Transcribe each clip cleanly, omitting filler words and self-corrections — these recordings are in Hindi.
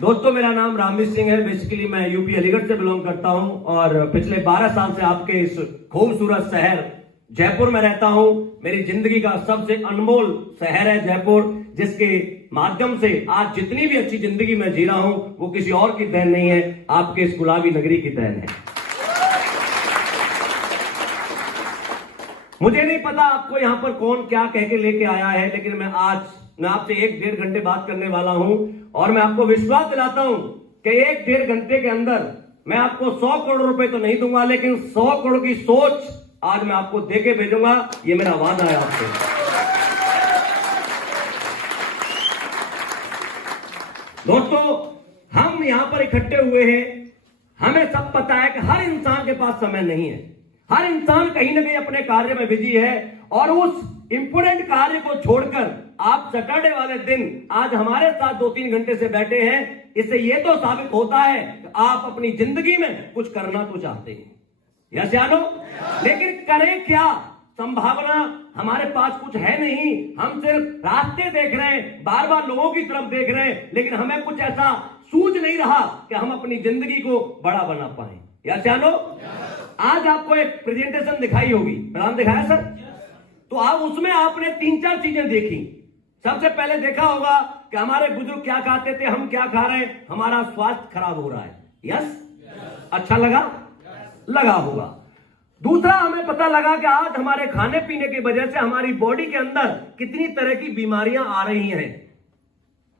दोस्तों, मेरा नाम रामवीर सिंह है। बेसिकली मैं यूपी अलीगढ़ से बिलोंग करता हूं और पिछले 12 साल से आपके इस खूबसूरत शहर जयपुर में रहता हूं। मेरी जिंदगी का सबसे अनमोल शहर है जयपुर, जिसके माध्यम से आज जितनी भी अच्छी जिंदगी मैं जी रहा हूं वो किसी और की देन नहीं है, आपके इस गुलाबी नगरी की देन है। मुझे नहीं पता आपको यहां पर कौन क्या कह के लेके आया है, लेकिन मैं आपसे 1-1.5 घंटे बात करने वाला हूं और मैं आपको विश्वास दिलाता हूं कि 1-1.5 घंटे के अंदर मैं आपको 100 करोड़ रुपए तो नहीं दूंगा, लेकिन 100 करोड़ की सोच आज मैं आपको देके भेजूंगा। ये मेरा वादा है आपसे। दोस्तों, हम यहां पर इकट्ठे हुए हैं, हमें सब पता है कि हर इंसान के पास समय नहीं है। हर इंसान कहीं ना कहीं अपने कार्य में बिजी है और उस इंपोर्टेंट कार्य को छोड़कर आप सैटरडे वाले दिन आज हमारे साथ 2-3 घंटे से बैठे हैं। इससे यह तो साबित होता है कि आप अपनी जिंदगी में कुछ करना तो चाहते हैं, यस या नो? लेकिन करें क्या? संभावना हमारे पास कुछ है नहीं। हम सिर्फ रास्ते देख रहे हैं, बार बार लोगों की तरफ देख रहे हैं, लेकिन हमें कुछ ऐसा सूझ नहीं रहा कि हम अपनी जिंदगी को बड़ा बना पाए, यस या नो? आज आपको एक प्रेजेंटेशन दिखाई होगी, प्लान दिखाया सर? तो आप उसमें आपने 3-4 चीजें देखी। सबसे पहले देखा होगा कि हमारे बुजुर्ग क्या खाते थे, हम क्या खा रहे हैं, हमारा स्वास्थ्य खराब हो रहा है, यस? अच्छा लगा होगा। दूसरा, हमें पता लगा कि आज हमारे खाने पीने की वजह से हमारी बॉडी के अंदर कितनी तरह की बीमारियां आ रही हैं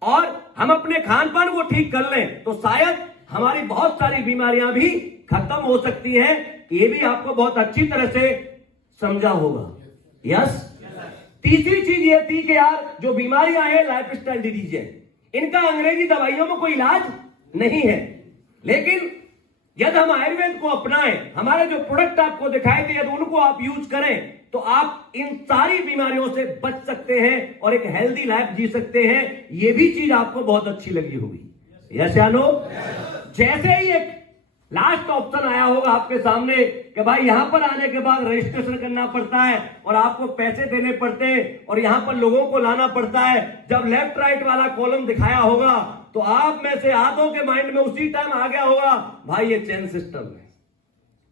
और हम अपने खान पान को ठीक कर लें तो शायद हमारी बहुत सारी बीमारियां भी खत्म हो सकती हैं। ये भी आपको बहुत अच्छी तरह से समझा होगा, यस? तीसरी चीज ये थी कि यार जो बीमारियां हैं लाइफस्टाइल डिजीज है, इनका अंग्रेजी दवाइयों में कोई इलाज नहीं है। लेकिन यदि हम आयुर्वेद को अपनाएं, हमारे जो प्रोडक्ट आपको दिखाई दे यदि उनको आप यूज करें तो आप इन सारी बीमारियों से बच सकते हैं और एक हेल्दी लाइफ जी सकते हैं। यह भी चीज आपको बहुत अच्छी लगी होगी, यस या नो? जैसे ही एक लास्ट ऑप्शन आया होगा आपके सामने कि भाई यहां पर आने के बाद रजिस्ट्रेशन करना पड़ता है और आपको पैसे देने पड़ते हैं और यहां पर लोगों को लाना पड़ता है। जब लेफ्ट राइट वाला कॉलम दिखाया होगा तो आप में से आधों के माइंड में उसी टाइम आ गया होगा, भाई ये चेन सिस्टम है,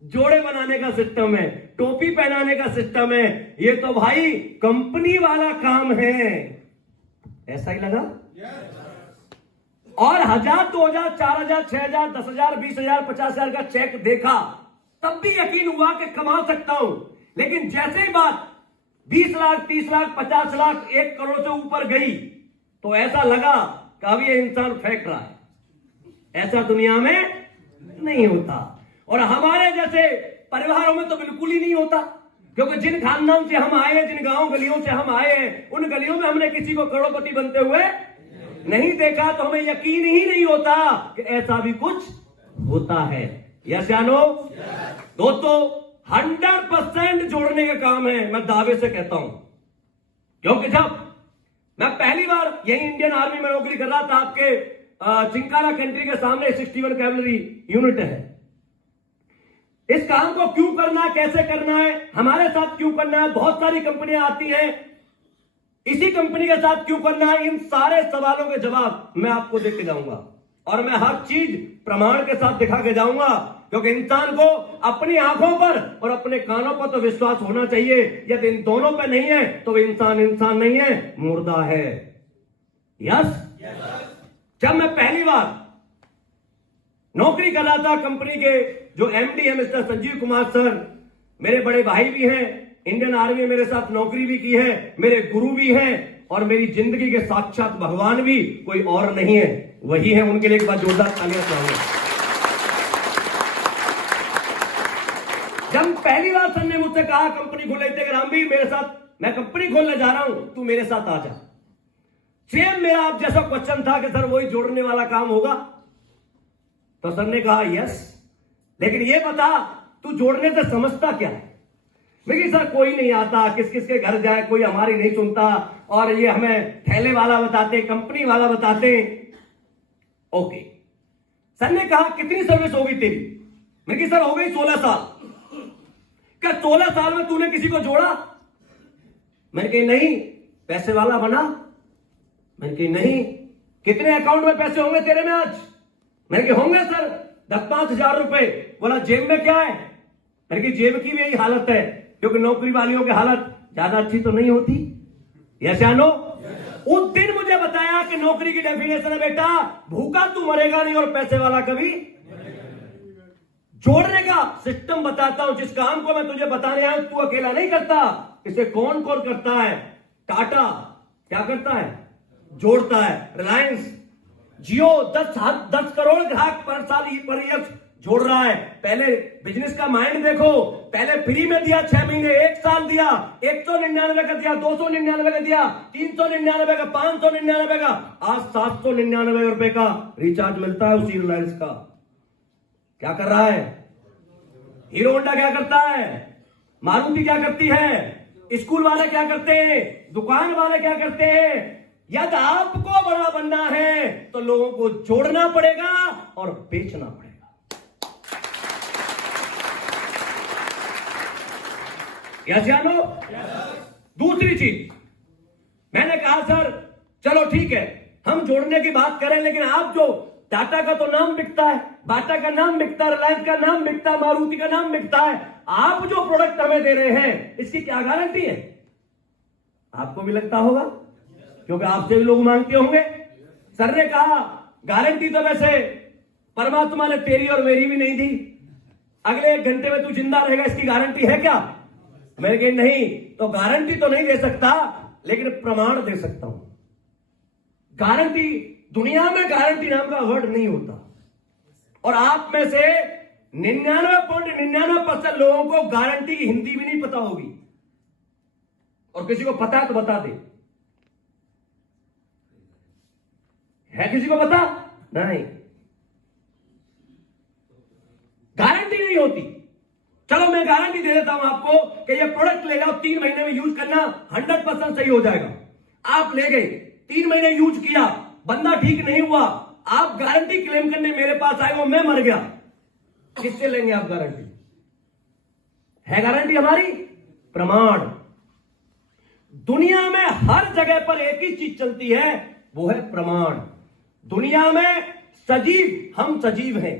जोड़े बनाने का सिस्टम है, टोपी पहनाने का सिस्टम है, ये तो भाई कंपनी वाला काम है। ऐसा ही लगा? और 1,000, 2,000, 4,000, 6,000, 10,000, 20,000, 50,000 का चेक देखा तब भी यकीन हुआ कि कमा सकता हूं। लेकिन जैसे ही बात 20 लाख, 30 लाख, 50 लाख, 1 करोड़ से ऊपर गई तो ऐसा लगा कि अब ये इंसान फेंक रहा है। ऐसा दुनिया में नहीं होता और हमारे जैसे परिवारों में तो बिल्कुल ही नहीं होता, क्योंकि जिन खानदान से हम आए हैं, जिन गांव गलियों से हम आए हैं, उन गलियों में हमने किसी को करोड़पति बनते हुए नहीं देखा, तो हमें यकीन ही नहीं होता कि ऐसा भी कुछ होता है, यस या नो? दोस्तों, 100% जोड़ने का काम है, मैं दावे से कहता हूं। क्योंकि जब मैं पहली बार यही इंडियन आर्मी में नौकरी कर रहा था, आपके चिंकारा कंट्री के सामने 61 कैवलरी यूनिट है। इस काम को क्यों करना है, कैसे करना है, हमारे साथ क्यों करना है, बहुत सारी कंपनियां आती हैं, इसी कंपनी के साथ क्यों करना है, इन सारे सवालों के जवाब मैं आपको देके जाऊंगा और मैं हर चीज प्रमाण के साथ दिखा के जाऊंगा। क्योंकि इंसान को अपनी आंखों पर और अपने कानों पर तो विश्वास होना चाहिए। यदि इन दोनों पे नहीं है तो इंसान नहीं है, मुर्दा है, यस? जब मैं पहली बार नौकरी कर रहा था, कंपनी के जो एमडी है मिस्टर संजीव कुमार सर, मेरे बड़े भाई भी हैं, इंडियन आर्मी में मेरे साथ नौकरी भी की है, मेरे गुरु भी हैं और मेरी जिंदगी के साक्षात भगवान भी कोई और नहीं है, वही है। उनके लिए एक बार जोरदार तालियां चाहूंगा। जब पहली बार सर ने मुझसे कहा कंपनी खोल लेते, रामवीर मेरे साथ, मैं कंपनी खोलने जा रहा हूं, तू मेरे साथ आ जा। सेम मेरा आप जैसा क्वेश्चन था कि सर वही जोड़ने वाला काम होगा? तो सर ने कहा यस, लेकिन ये बता तू जोड़ने से समझता क्या है? लेकिन सर कोई नहीं आता, किस किस के घर जाए, कोई हमारी नहीं सुनता और ये हमें ठेले वाला बताते, कंपनी वाला बताते। ओके, सर ने कहा कितनी सर्विस होगी तेरी? मैं कि सर हो गई 16 साल। क्या 16 साल में तूने किसी को जोड़ा? मैंने कही नहीं। पैसे वाला बना? मैंने कही नहीं। कितने अकाउंट में पैसे होंगे तेरे में आज? मैंने कहा होंगे सर 10-5 हजार रुपए। बोला जेब में क्या है? मैंने कहा जेब की भी यही हालत है, क्योंकि नौकरी वालियों की हालत ज्यादा अच्छी तो नहीं होती। यस या नो? उस दिन मुझे बताया कि नौकरी की डेफिनेशन है बेटा, भूखा तू मरेगा नहीं और पैसे वाला कभी। जोड़ने का सिस्टम बताता हूं, जिस काम को मैं तुझे बताने आया तू अकेला नहीं करता, इसे कौन कौन करता है? टाटा क्या करता है? जोड़ता है। रिलायंस जियो 10 करोड़ ग्राहक पर साल पर ईयर जोड़ रहा है। पहले बिजनेस का माइंड देखो, पहले फ्री में दिया 6 महीने, 1 साल दिया, 199 का दिया, 299 का दिया, 399 का, 599 का, आज 799 रुपए का रिचार्ज मिलता है उसी रिलायंस का। क्या कर रहा है? हीरो होंडा क्या करता है? मारुति क्या करती है? स्कूल वाले क्या करते हैं? दुकान वाले क्या करते हैं? यदि आपको बड़ा बनना है तो लोगों को जोड़ना पड़ेगा और बेचना पड़ेगा। यस या नो? दूसरी चीज मैंने कहा सर चलो ठीक है हम जोड़ने की बात करें, लेकिन आप जो टाटा का तो नाम बिकता है, बाटा का नाम बिकता है, रिलायंस का नाम बिकता है, मारुति का नाम बिकता है, आप जो प्रोडक्ट हमें दे रहे हैं इसकी क्या गारंटी है? आपको भी लगता होगा, क्योंकि आपसे भी लोग मांगते होंगे। सर ने कहा गारंटी तो वैसे परमात्मा ने तेरी और मेरी भी नहीं दी, अगले 1 घंटे में तू जिंदा रहेगा, इसकी गारंटी है क्या? मैंने कहा नहीं, तो गारंटी तो नहीं दे सकता, लेकिन प्रमाण दे सकता हूं। गारंटी, दुनिया में गारंटी नाम का वर्ड नहीं होता, और आप में से 99.99% लोगों को गारंटी की हिंदी भी नहीं पता होगी, और किसी को पता है तो बता दे। है किसी को पता? नहीं, गारंटी नहीं होती। चलो मैं गारंटी दे देता हूं आपको कि ये प्रोडक्ट ले जाओ, 3 महीने में यूज करना, 100% सही हो जाएगा। आप ले गए, 3 महीने यूज किया, बंदा ठीक नहीं हुआ, आप गारंटी क्लेम करने मेरे पास आए हो, मैं मर गया, किससे लेंगे आप गारंटी? है गारंटी हमारी? प्रमाण। दुनिया में हर जगह पर एक ही चीज चलती है, वो है प्रमाण। दुनिया में सजीव, हम सजीव हैं,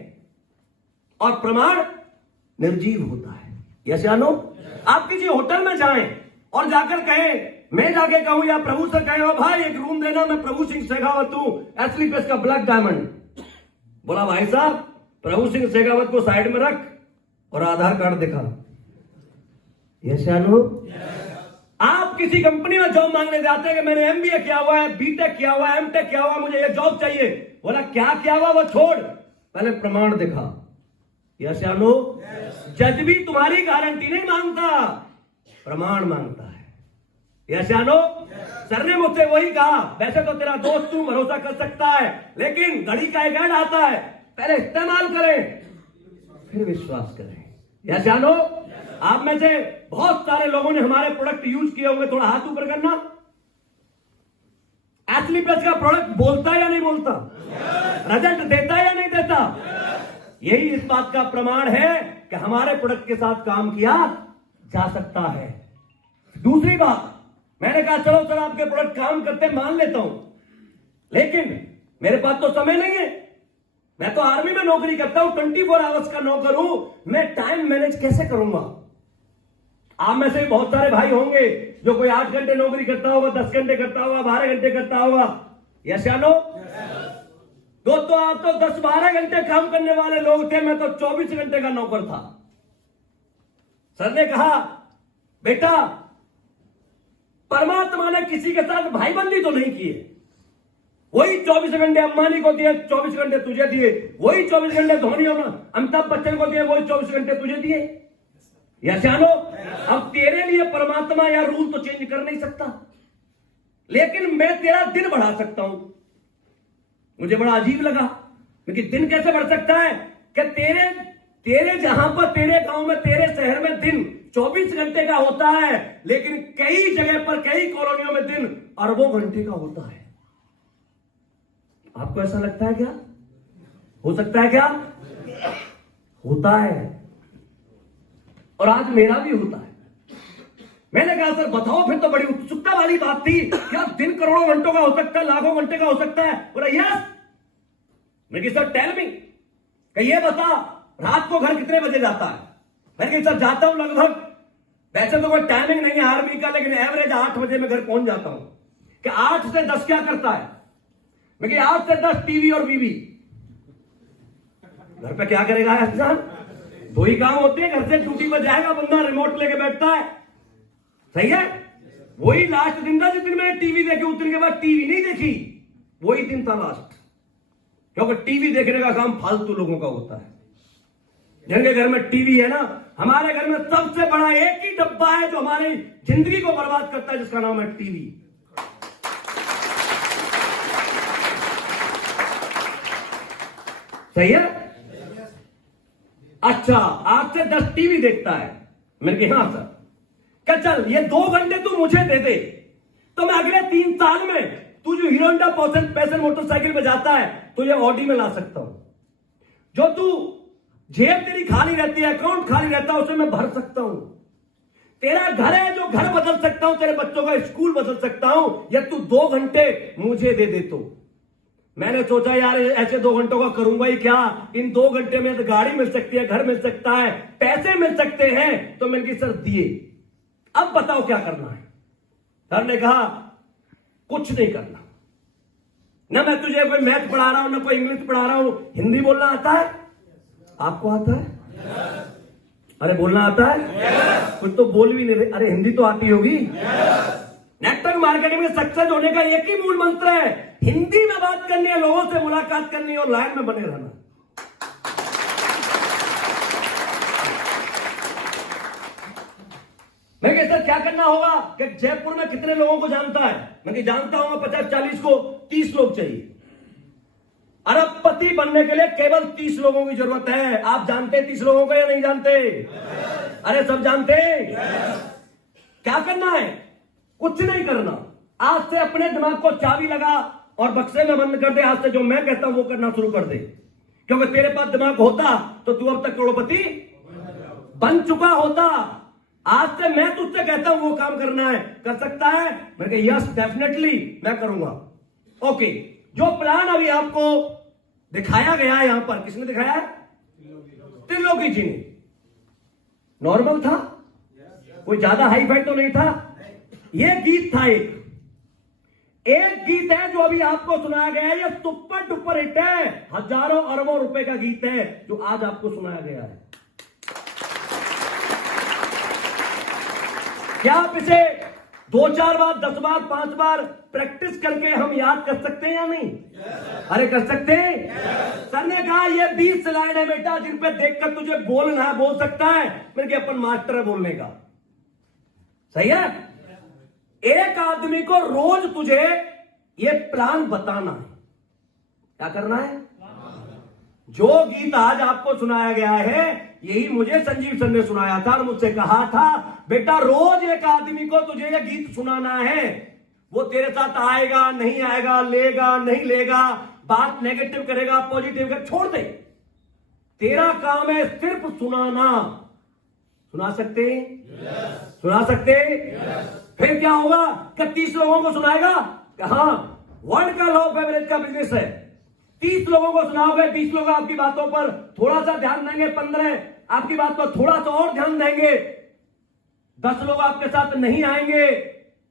और प्रमाण निर्जीव होता है। यस या नो? आप किसी होटल में जाएं और जाकर कहें, मैं जाके कहूं या प्रभु से कहें, ओ भाई एक रूम देना, मैं प्रभु सिंह शेखावत हूं, एसली पेस का ब्लैक डायमंड। बोला भाई साहब प्रभु सिंह शेखावत को साइड में रख और आधार कार्ड दिखा। यस या नो? आप किसी कंपनी में जॉब मांगने जाते हैं कि मैंने एमबीए किया हुआ है, बीटेक किया हुआ है, एमटेक किया हुआ है, मुझे ये जॉब चाहिए। बोला क्या किया हुआ, वो छोड़, पहले प्रमाण दिखा। यस या नो? जज भी तुम्हारी गारंटी नहीं मांगता, प्रमाण मांगता है। यस या नो? सर ने मुझसे वही कहा, वैसे तो तेरा दोस्त तू भरोसा कर सकता है, लेकिन घड़ी का एक ऐड आता है, पहले इस्तेमाल करें फिर विश्वास करें। यस या नो? आप में से बहुत सारे लोगों ने हमारे प्रोडक्ट यूज किए होंगे, थोड़ा हाथ ऊपर करना। एसली पेस का प्रोडक्ट बोलता है या नहीं बोलता? रिजल्ट देता है या नहीं देता? यही इस बात का प्रमाण है कि हमारे प्रोडक्ट के साथ काम किया जा सकता है। दूसरी बात, मैंने कहा चलो सर आपके प्रोडक्ट काम करते मान लेता हूं, लेकिन मेरे पास तो समय नहीं है, मैं तो आर्मी में नौकरी करता हूं, 24 आवर्स का नौकर हूं, मैं टाइम मैनेज कैसे करूंगा? आप में से बहुत सारे भाई होंगे जो कोई 8 घंटे नौकरी करता होगा, 10 घंटे करता होगा, 12 घंटे करता होगा। यस या नो? दोस्तों आप तो 10-12 घंटे काम करने वाले लोग थे, मैं तो 24 घंटे का नौकर था। सर ने कहा बेटा परमात्मा ने किसी के साथ भाईबंदी तो नहीं की है, वही 24 घंटे अंबानी को दिए, 24 घंटे तुझे दिए, वही 24 घंटे धोनी और अमिताभ बच्चन को दिए, वही 24 घंटे तुझे दिए। यस या नो? अब तेरे लिए परमात्मा या रूल तो चेंज कर नहीं सकता, लेकिन मैं तेरा दिन बढ़ा सकता हूं। मुझे बड़ा अजीब लगा, लेकिन दिन कैसे बढ़ सकता है कि तेरे जहां पर, तेरे गांव में, तेरे शहर में दिन 24 घंटे का होता है, लेकिन कई जगह पर, कई कॉलोनियों में दिन अरबों घंटे का होता है। आपको ऐसा लगता है क्या? हो सकता है क्या? होता है, और आज मेरा भी होता है। मैंने कहा सर बताओ, फिर तो बड़ी उत्सुकता वाली बात थी, क्या दिन करोड़ों घंटों का हो सकता है, लाखों घंटे का हो सकता है? बोला यस। मैं कहा सर टेल मी, ये बता रात को घर कितने बजे जाता है? मैं कहा सर जाता हूं लगभग, वैसे तो कोई टाइमिंग नहीं है आर्मी का, लेकिन एवरेज 8 बजे मैं घर पहुंच जाता हूं। कि 8 से 10 क्या करता है? मैं कहा 8 से 10 टीवी और बीवी। घर पे क्या करेगा इंसान? दो ही काम होते हैं, घर से ड्यूटी पर जाएगा बंदा, रिमोट लेके बैठता है, सही है? वही लास्ट दिन था जिस दिन मैंने टीवी देखी, उस दिन के बाद टीवी नहीं देखी, वही दिन था लास्ट। क्योंकि टीवी देखने का काम फालतू लोगों का होता है। जिनके घर में टीवी है ना, हमारे घर में सबसे बड़ा एक ही डब्बा है जो हमारी जिंदगी को बर्बाद करता है, जिसका नाम है टीवी। सही है? अच्छा, 8 से 10 टीवी देखता है। मैंने कहा हाँ सर। क्या चल ये 2 घंटे तू मुझे दे दे, तो मैं अगले 3 साल में तू जो हीरो होंडा पैशन मोटरसाइकिल पे जाता है तो ये ऑडी में ला सकता हूं। जो तू जेब तेरी खाली रहती है, अकाउंट खाली रहता है, उसे मैं भर सकता हूं। तेरा घर है जो घर बदल सकता हूं, तेरे बच्चों का स्कूल बदल सकता हूं, या तू 2 घंटे मुझे दे दे। तो मैंने सोचा यार ऐसे 2 घंटों का करूंगा ही क्या, इन 2 घंटे में तो गाड़ी मिल सकती है, घर मिल सकता है, पैसे मिल सकते हैं। तो मैंने कहा सर दिए, अब बताओ क्या करना है? सर ने कहा कुछ नहीं करना, ना मैं तुझे कोई मैथ पढ़ा रहा हूं, ना कोई इंग्लिश पढ़ा रहा हूं। हिंदी बोलना आता है? आपको आता है? अरे बोलना आता है? कुछ तो बोल भी नहीं रहे। अरे हिंदी तो आती होगी। नेटवर्क मार्केटिंग में सक्सेस होने का एक ही मूल मंत्र है, हिंदी में बात करनी है, लोगों से मुलाकात करनी है और लाइन में बने रहना। मैं कहता क्या करना होगा कि जयपुर में कितने लोगों को जानता है? मैं जानता हूं 50-40 को, 30 लोग चाहिए। अरबपति बनने के लिए केवल 30 लोगों की जरूरत है। आप जानते 30 लोगों को या नहीं जानते? अरे सब जानते। क्या करना है? कुछ नहीं करना। आज से अपने दिमाग को चाबी लगा और बक्से में बंद कर दे। आज से जो मैं कहता हूं वो करना शुरू कर दे, क्योंकि तेरे पास दिमाग होता तो तू अब तक करोड़पति बन चुका होता। आज से मैं तुझसे कहता हूं वो काम करना है, कर सकता है? मैं कहा यस डेफिनेटली मैं करूंगा। ओके, जो प्लान अभी आपको दिखाया गया है यहां पर, किसने दिखाया है? त्रिलोकी जी ने। नॉर्मल था, कोई ज्यादा हाई फाई तो नहीं था। यह गीत था, एक गीत है जो अभी आपको सुनाया गया है। यह सुपर डुपर हिट है, हजारों अरबों रुपए का गीत है जो आज आपको सुनाया गया है। क्या आप इसे 2-4 बार, 10 बार, 5 बार प्रैक्टिस करके हम याद कर सकते हैं या नहीं? अरे कर सकते हैं। सर ने कहा ये 20 स्लाइड है बेटा, जिन पे देखकर तुझे बोलना है, बोल सकता है। मेरे के अपन मास्टर है बोलने का, सही है? एक आदमी को रोज तुझे ये प्लान बताना है। क्या करना है? जो गीत आज आपको सुनाया गया है, यही मुझे संजीव सर ने सुनाया था और मुझसे कहा था बेटा रोज एक आदमी को तुझे ये गीत सुनाना है। वो तेरे साथ आएगा नहीं आएगा, लेगा नहीं लेगा, बात नेगेटिव करेगा पॉजिटिव कर, छोड़ दे। तेरा काम है सिर्फ सुनाना। सुना सकते? सुना सकते? फिर क्या होगा कि 30 लोगों को सुनाएगा? हाँ, वर्ल्ड का लॉ ऑफ एवरेज का बिजनेस है। 30 लोगों को सुनाओगे, 20 लोग आपकी बातों पर थोड़ा सा ध्यान देंगे, 15 आपकी बात पर थोड़ा सा और ध्यान देंगे, 10 लोग आपके साथ नहीं आएंगे,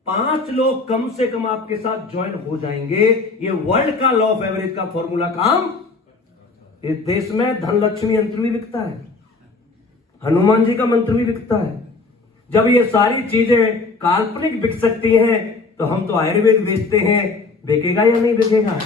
5 लोग कम से कम आपके साथ ज्वाइन हो जाएंगे। ये वर्ल्ड का लॉ ऑफ एवरेज का फॉर्मूला काम इस देश में धनलक्ष्मी यंत्र भी बिकता है, हनुमान जी का मंत्र भी बिकता है। जब ये सारी चीजें काल्पनिक बिक सकती हैं तो हम तो आयुर्वेद बेचते हैं, बिकेगा या नहीं बिकेगा?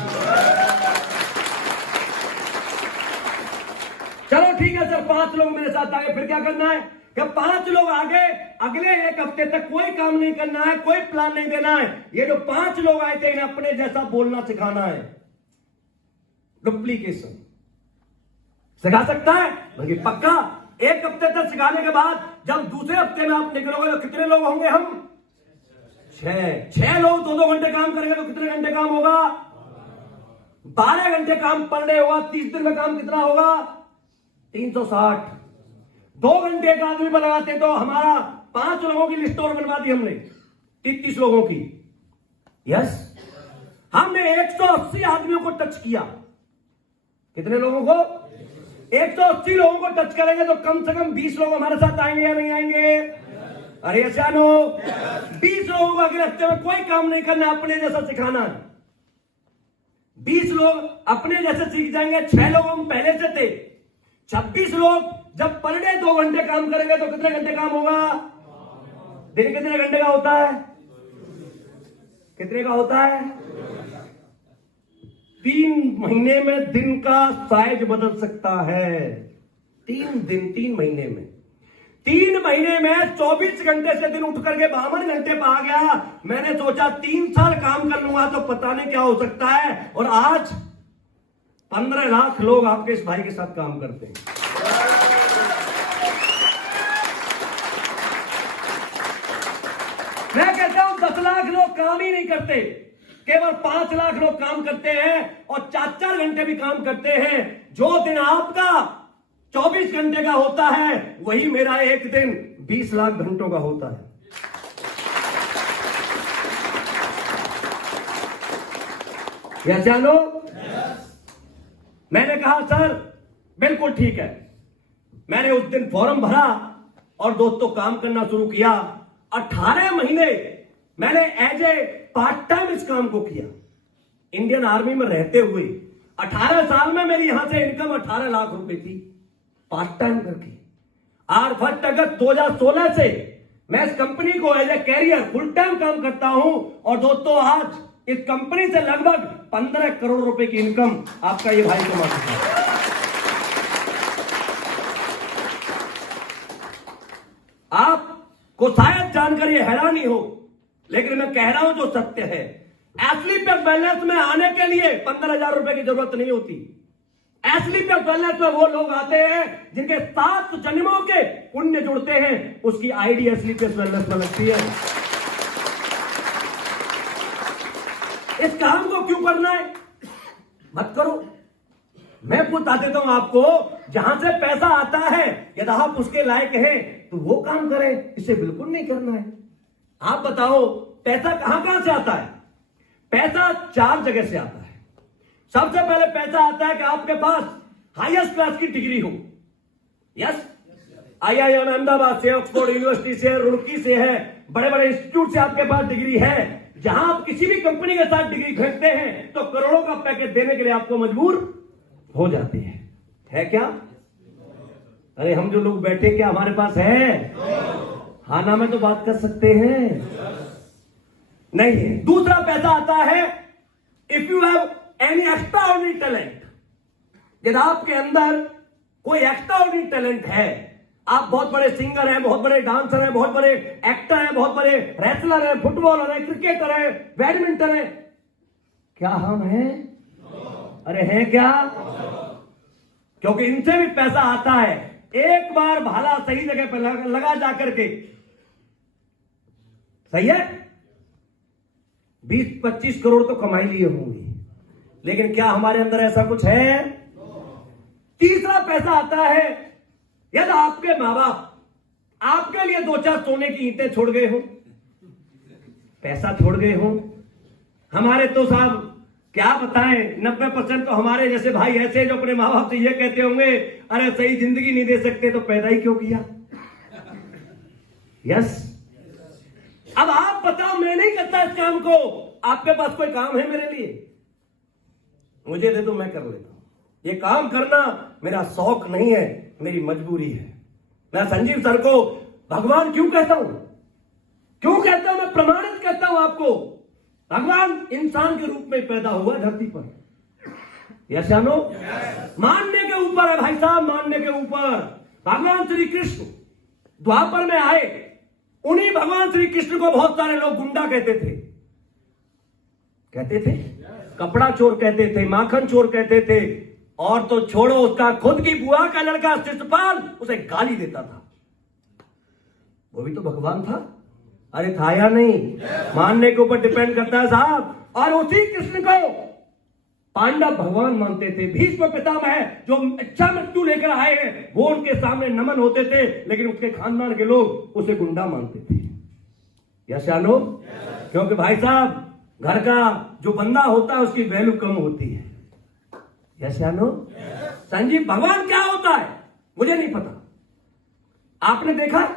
चलो ठीक है सर, 5 लोग मेरे साथ आए, फिर क्या करना है? कि 5 लोग आगे, अगले 1 हफ्ते तक कोई काम नहीं करना है, कोई प्लान नहीं देना है। ये जो 5 लोग आए थे इन्हें अपने जैसा बोलना सिखाना है। डुप्लीकेशन सिखा सकता है? बल्कि पक्का 1 हफ्ते तक सिखाने के बाद जब दूसरे हफ्ते में आप निकलोगे तो कितने लोग होंगे? हम 6 लोग 2-2 घंटे काम करेंगे तो कितने घंटे काम होगा? 12 घंटे काम पर डे होगा। 30 दिन में काम कितना होगा? 360। 2 घंटे एक आदमी पर लगाते तो हमारा 5 लोगों की लिस्ट और बनवा दी हमने, 33 लोगों की। यस, हमने 180 आदमियों को टच किया। कितने लोगों को? 180 लोगों को टच करेंगे तो कम से कम 20 लोग हमारे साथ आएंगे या नहीं आएंगे? अरे अचानो 20 लोगों को अगले हफ्ते में कोई काम नहीं करना, अपने जैसा सिखाना है। 20 लोग अपने जैसे सीख जाएंगे। 6 लोग हम पहले से थे। 26 लोग जब पर डे 2 घंटे काम करेंगे तो कितने घंटे काम होगा? दिन कितने घंटे का होता है? कितने का होता है? 3 महीने में दिन का साइज बदल सकता है। 3 महीने में 3 महीने में 24 घंटे से दिन उठ करके 52 घंटे पर आ गया। मैंने सोचा 3 साल काम कर लूंगा तो पता नहीं क्या हो सकता है। और आज 15 लाख लोग आपके इस भाई के साथ काम करते हैं। मैं कहता हूं 10 लाख लोग काम ही नहीं करते, केवल 5 लाख लोग काम करते हैं और 4-4 घंटे भी काम करते हैं। जो दिन आपका 24 घंटे का होता है वही मेरा एक दिन 20 लाख घंटों का होता है। क्या जानो? मैंने कहा सर बिल्कुल ठीक है। मैंने उस दिन फॉर्म भरा और दोस्तों काम करना शुरू किया। 18 महीने मैंने एज ए पार्ट टाइम इस काम को किया। इंडियन आर्मी में रहते हुए 18 साल में मेरी यहां से इनकम 18 लाख रुपए थी, पार्ट टाइम करके। और 1 अगस्त 2016 से मैं इस कंपनी को as a career full time काम करता हूं। और दोस्तों आज इस कंपनी से लगभग 15 करोड़ रुपए की इनकम आपका ये भाई कमा चुका है। आपको शायद जानकर ये हैरानी हो, लेकिन मैं कह रहा हूं जो सत्य है। एस्लीपियस वेलनेस में आने के लिए 15,000 रुपए की जरूरत नहीं होती। एस्लीपियस वेलनेस में वो लोग आते हैं जिनके 7 जन्मों के पुण्य जुड़ते हैं, उसकी आईडी एस्लीपियस वेलनेस में लगती है। इस काम को क्यों करना है? मत करो। मैं बता देता हूं आपको, जहां से पैसा आता है यदि आप उसके लायक हैं तो वो काम करें, इसे बिल्कुल नहीं करना है। आप बताओ पैसा कहां से आता है? पैसा 4 जगह से आता है। सबसे पहले पैसा आता है कि आपके पास हाईएस्ट क्लास की डिग्री हो। यस, IIM अहमदाबाद से, ऑक्सफोर्ड यूनिवर्सिटी से, रुड़की से है, बड़े बड़े इंस्टीट्यूट से आपके पास डिग्री है। जहां आप किसी भी कंपनी के साथ डिग्री खरीदते हैं तो करोड़ों का पैकेज देने के लिए आपको मजबूर हो जाते हैं। है क्या? अरे हम जो लोग बैठे क्या हमारे पास है? हाँ ना में तो बात कर सकते हैं। नहीं है। दूसरा पैसा आता है if you have any extraordinary talent. यदि आपके अंदर कोई एक्स्ट्राऑर्डिनरी टैलेंट है, आप बहुत बड़े सिंगर हैं, बहुत बड़े डांसर हैं, बहुत बड़े एक्टर हैं, बहुत बड़े रेसलर हैं, फुटबॉलर हैं, क्रिकेटर हैं, बैडमिंटन है, क्या हम हैं? अरे हैं क्या? क्योंकि इनसे भी पैसा आता है। एक बार भाला सही जगह पर लगा जाकर के, सही है, 20-25 करोड़ तो कमाई लिए होंगे, लेकिन क्या हमारे अंदर ऐसा कुछ है? तीसरा पैसा आता है यदि आपके मां बाप आपके लिए 2-4 सोने की ईंटें छोड़ गए हो, पैसा छोड़ गए हो। हमारे तो साहब क्या बताएं, 90% तो हमारे जैसे भाई ऐसे जो अपने मां बाप से ये कहते होंगे, अरे सही जिंदगी नहीं दे सकते तो पैदा ही क्यों किया? यस। अब आप बताओ, मैं नहीं करता इस काम को, आपके पास कोई काम है मेरे लिए? मुझे दे दो, मैं कर लेता हूं। ये काम करना मेरा शौक नहीं है, मेरी मजबूरी है। मैं संजीव सर को भगवान क्यों कहता हूं? क्यों कहता हूं? मैं प्रमाणित कहता हूं आपको, भगवान इंसान के रूप में पैदा हुआ धरती पर। यस या नो? मानने के ऊपर है भाई साहब, मानने के ऊपर। भगवान श्री कृष्ण द्वापर में आए, उन्हीं भगवान श्री कृष्ण को बहुत सारे लोग गुंडा कहते थे, कपड़ा चोर कहते थे, माखन चोर कहते थे, और तो छोड़ो उसका खुद की बुआ का लड़का शिशुपाल उसे गाली देता था। वो भी तो भगवान था। अरे था या नहीं? मानने के ऊपर डिपेंड करता है साहब। और उसी कृष्ण को पांडव भगवान मानते थे। भीष्म पितामह जो अच्छा मृत्यु लेकर आए हैं वो उनके सामने नमन होते थे, लेकिन उसके खानदान के लोग उसे गुंडा मानते थे। यस या नो? क्योंकि भाई साहब घर का जो बंदा होता है उसकी वैल्यू कम होती है। यस या नो? संजीव भगवान क्या होता है मुझे नहीं पता, आपने देखा?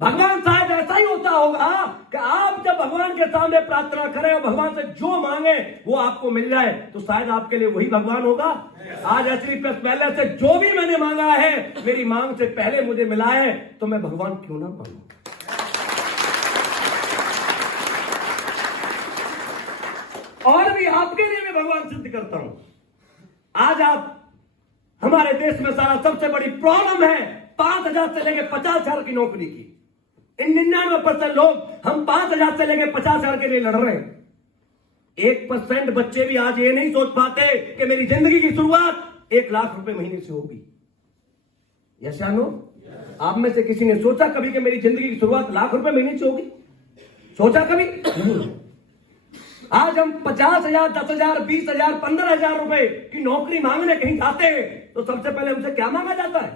भगवान शायद ऐसा ही होता होगा कि आप जब भगवान के सामने प्रार्थना करें और भगवान से जो मांगे वो आपको मिल जाए, तो शायद आपके लिए वही भगवान होगा। आज एचडी प्लस पहले से जो भी मैंने मांगा है मेरी मांग से पहले मुझे मिला है, तो मैं भगवान क्यों ना मांगू। और भी आपके लिए मैं भगवान सिद्ध करता हूं। आज आप हमारे देश में सारा सबसे बड़ी प्रॉब्लम है 5,000 से लेकर 50,000 की नौकरी की। इन 99% लोग हम 5,000 से लेकर 50,000 के लिए लड़ रहे हैं। 1% बच्चे भी आज ये नहीं सोच पाते कि मेरी जिंदगी की शुरुआत 1 लाख रुपए महीने से होगी। यस या नो? आप में से किसी ने सोचा कभी कि मेरी जिंदगी की शुरुआत लाख रुपए महीने से होगी? सोचा कभी? आज हम 50,000, 10,000, 20,000, 15,000 रुपए की नौकरी मांगने कहीं जाते हैं तो सबसे पहले हमसे क्या मांगा जाता है?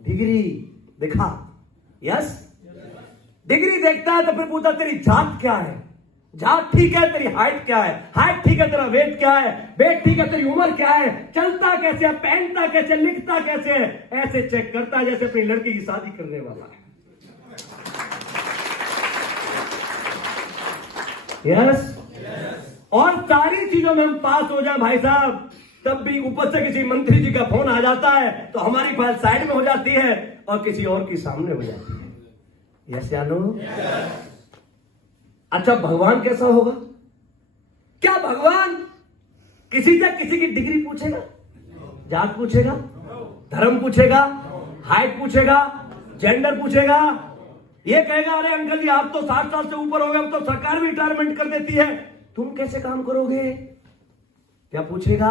डिग्री दिखा। यस? डिग्री देखता है तो फिर पूछता तेरी जात क्या है? जात ठीक है, तेरी हाइट क्या है? हाइट ठीक है, तेरा वेट क्या है? वेट ठीक है, तेरी उम्र क्या है? चलता कैसे है? पहनता कैसे? लिखता कैसे है? ऐसे चेक करता है जैसे अपनी लड़की की शादी करने वाला है। यस? और सारी चीजों में हम पास हो जाए भाई साहब, तब भी ऊपर से किसी मंत्री जी का फोन आ जाता है तो हमारी फाइल साइड में हो जाती है और किसी और की सामने हो जाती है। यस या नो? अच्छा भगवान कैसा होगा? क्या भगवान किसी से किसी की डिग्री पूछेगा? जात पूछेगा? धर्म पूछेगा? हाइट पूछेगा? जेंडर पूछेगा? ये कहेगा अरे अंकल जी आप तो 60 साल से ऊपर हो गए, अब तो सरकार भी रिटायरमेंट कर देती है, तुम कैसे काम करोगे? क्या पूछेगा?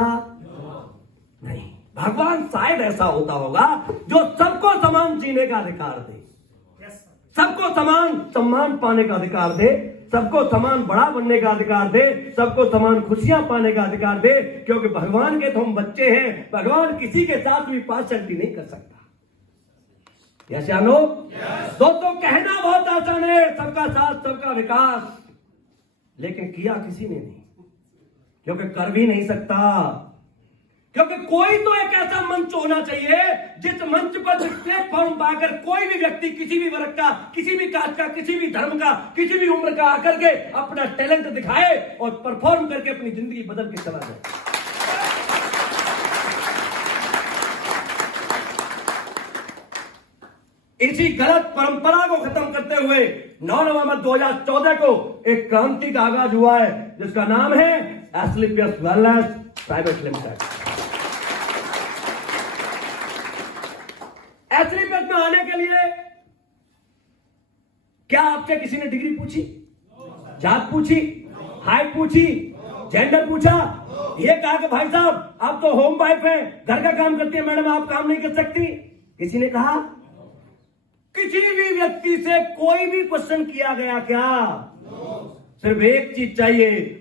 नहीं। भगवान शायद ऐसा होता होगा जो सबको समान जीने का अधिकार दे, सबको समान सम्मान पाने का अधिकार दे, सबको समान बड़ा बनने का अधिकार दे, सबको समान खुशियां पाने का अधिकार दे। क्योंकि भगवान के तो हम बच्चे हैं, भगवान किसी के साथ भी पार्शियलिटी नहीं कर सकता। यस या नो? दोस्तों कहना बहुत आसान है सबका साथ सबका विकास, लेकिन किया किसी ने नहीं, क्योंकि कर भी नहीं सकता। क्योंकि कोई तो एक ऐसा मंच होना चाहिए जिस मंच पर प्लेटफॉर्म पाकर कोई भी व्यक्ति किसी भी वर्ग का, किसी भी कास्ट का, किसी भी धर्म का, किसी भी उम्र का आकर के अपना टैलेंट दिखाए और परफॉर्म करके अपनी जिंदगी बदल के चला जाए। इसी गलत परंपरा को खत्म करते हुए 9 नवंबर 2014 को एक क्रांति का आगाज हुआ है जिसका नाम है Asclepius wellness private limited. Asclepius में आने के लिए क्या आपसे किसी ने डिग्री पूछी? जात पूछी? हाइट पूछी? जेंडर पूछा? ये कहा कि भाई साहब आप तो होम वाइफ हैं, घर का काम करती है, मैडम आप काम नहीं कर सकती? किसी ने कहा? किसी भी व्यक्ति से कोई भी क्वेश्चन किया गया क्या? सिर्फ एक चीज चाहिए,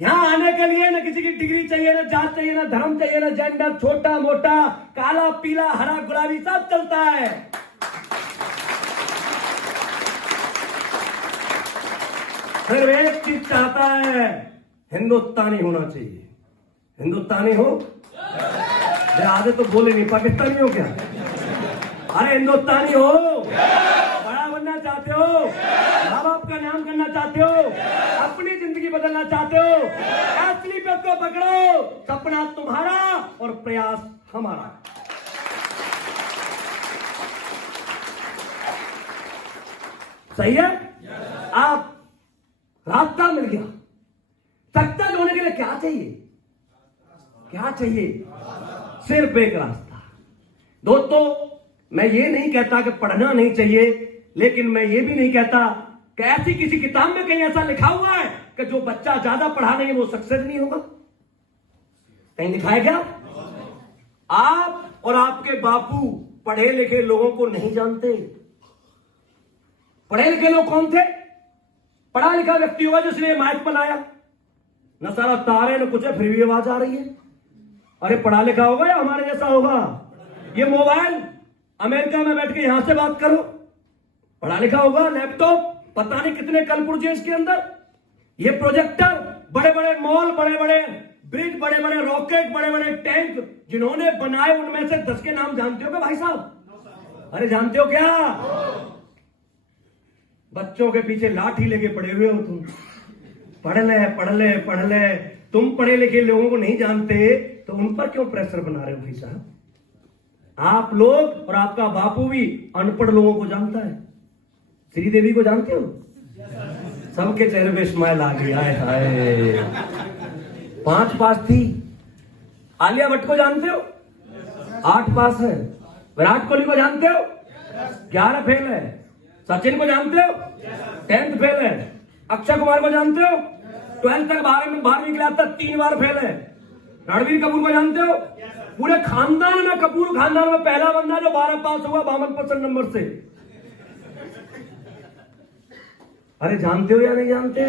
यहां आने के लिए ना किसी की डिग्री चाहिए, ना जात चाहिए, ना धर्म चाहिए, ना जेंडर, छोटा मोटा, काला पीला हरा गुलाबी सब चलता है। सिर्फ एक चीज चाहता है, हिंदुस्तानी होना चाहिए। हिंदुस्तानी हो? आधे तो बोले नहीं, पाकिस्तानी हो क्या? अरे हिंदुस्तानी हो, बड़ा बनना चाहते हो, माँ बाप का नाम करना चाहते हो, अपनी जिंदगी बदलना चाहते हो, एस्क्लेपियस को पकड़ो। सपना तुम्हारा और प्रयास हमारा। सही है? आप रास्ता मिल गया। सक्सेस होने के लिए क्या चाहिए? क्या चाहिए? सिर्फ एक रास्ता। दोस्तों मैं ये नहीं कहता कि पढ़ना नहीं चाहिए, लेकिन मैं ये भी नहीं कहता कि ऐसी किसी किताब में कहीं ऐसा लिखा हुआ है कि जो बच्चा ज्यादा पढ़ा नहीं वो सक्सेस नहीं होगा। कहीं लिखा है क्या? आप और आपके बापू पढ़े लिखे लोगों को नहीं जानते। पढ़े लिखे लोग कौन थे? पढ़ा लिखा व्यक्ति होगा जिसने माइक बनाया, न सारा तार है न कुछ है, फिर भी आवाज आ रही है। अरे पढ़ा लिखा होगा या हमारे जैसा होगा? ये मोबाइल अमेरिका में बैठ के यहां से बात करो, पढ़ा लिखा होगा। लैपटॉप पता नहीं कितने कल पुर्जे इसके अंदर। ये प्रोजेक्टर, बड़े बड़े मॉल, बड़े बड़े ब्रिज, बड़े बड़े रॉकेट, बड़े बड़े टैंक जिन्होंने बनाए उनमें से 10 के नाम जानते हो क्या भाई साहब? अरे जानते हो क्या? बच्चों के पीछे लाठी लेके पड़े हुए हो तुम। पढ़ ले पढ़ ले पढ़ ले। तुम पढ़े लिखे लोगों को नहीं जानते तो उन पर क्यों प्रेशर बना रहे हो भाई साहब? आप लोग और आपका बापू भी अनपढ़ लोगों को जानता है। श्रीदेवी को जानते हो? सबके चेहरे पे स्माइल आ गई। हाय हाय, 5 पास थी। आलिया भट्ट को जानते हो? 8 पास है। विराट कोहली को जानते हो? 11 फेल है। सचिन को जानते हो? 10th फेल है। अक्षय कुमार को जानते हो? 12th तक 12वीं क्लास तक 3 बार फेल है। रणबीर कपूर को जानते हो? पूरे खानदान में, कपूर खानदान में पहला बंदा जो 12 पास हुआ 52% नंबर से। अरे जानते हो या नहीं जानते?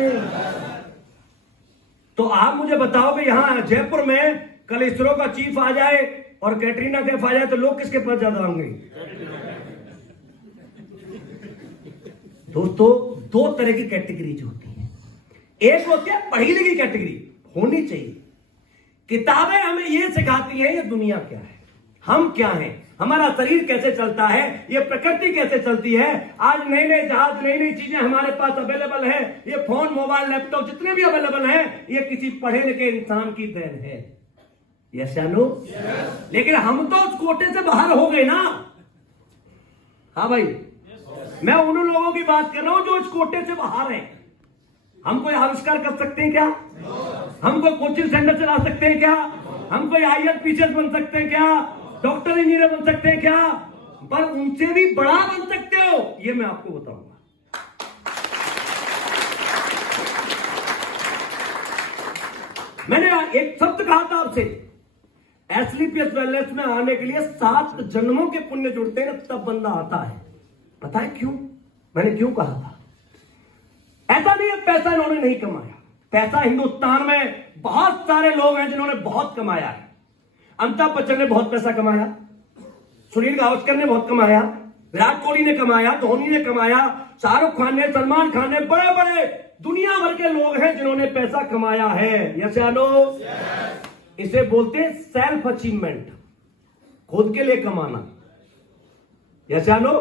तो आप मुझे बताओ कि यहां जयपुर में कल इसरो का चीफ आ जाए और कैटरीना कैफ आ जाए तो लोग किसके पास ज्यादा होंगे? दोस्तों, 2 तरह की कैटेगरीज होती हैं। एक होती है पढ़ी लिखी कैटेगरी, होनी चाहिए। किताबें हमें यह सिखाती हैं ये दुनिया क्या है, हम क्या हैं, हमारा शरीर कैसे चलता है, ये प्रकृति कैसे चलती है। आज नए नए जहाज, नई नई चीजें हमारे पास अवेलेबल है। ये फोन, मोबाइल, लैपटॉप जितने भी अवेलेबल है, ये किसी पढ़े लिखे इंसान की देन है। यस या नो? लेकिन हम तो उस कोटे से बाहर हो गए ना। हाँ भाई, मैं उन लोगों की बात कर रहा हूं जो इस कोटे से बाहर हैं। हम कोई आविष्कार कर सकते हैं क्या? हम कोई कोचिंग सेंटर चला सकते हैं क्या? हम कोई IAS PCS बन सकते हैं क्या? डॉक्टर इंजीनियर बन सकते हैं क्या? पर उनसे भी बड़ा बन सकते हो, ये मैं आपको बताऊंगा। मैंने एक शब्द कहा था आपसे, एसलीपीएस वेलनेस में आने के लिए 7 जन्मों के पुण्य जुड़ते हैं, तब बंदा आता है। पता है क्यों? मैंने क्यों कहा था? ऐसा नहीं है पैसा इन्होंने नहीं कमाया। पैसा हिंदुस्तान में बहुत सारे लोग हैं जिन्होंने बहुत कमाया है। अमिताभ बच्चन ने बहुत पैसा कमाया, सुनील गावस्कर ने बहुत कमाया, विराट कोहली ने कमाया, धोनी ने कमाया, शाहरुख खान ने, सलमान खान ने, बड़े बड़े दुनिया भर के लोग हैं जिन्होंने पैसा कमाया है। यस या नो? इसे बोलते हैं सेल्फ अचीवमेंट, खुद के लिए कमाना। यस या नो?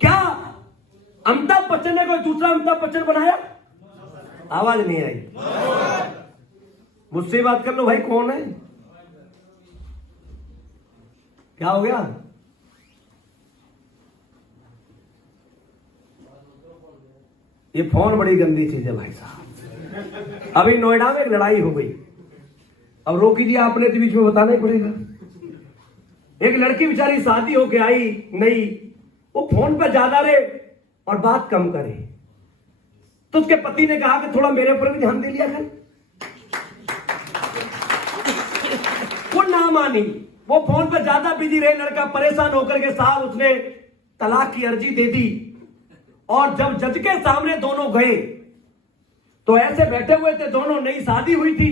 क्या अमिताभ बच्चन ने कोई दूसरा अमिताभ बच्चन बनाया? आवाज नहीं आई। मुझसे बात कर लो भाई, कौन है? क्या हो गया? ये फोन बड़ी गंदी चीज है भाई साहब। अभी नोएडा में एक लड़ाई हो गई, अब रोकी दिया आपने तो बीच में बताना ही पड़ेगा। एक लड़की बेचारी शादी होके आई नई, वो फोन पर ज्यादा रहे और बात कम करे, तो उसके पति ने कहा कि थोड़ा मेरे ऊपर भी ध्यान दे लिया कर। वो ना मानी, वो फोन पर ज्यादा बिजी रहे। लड़का परेशान होकर के साहब उसने तलाक की अर्जी दे दी। और जब जज के सामने दोनों गए तो ऐसे बैठे हुए थे दोनों, नई शादी हुई थी।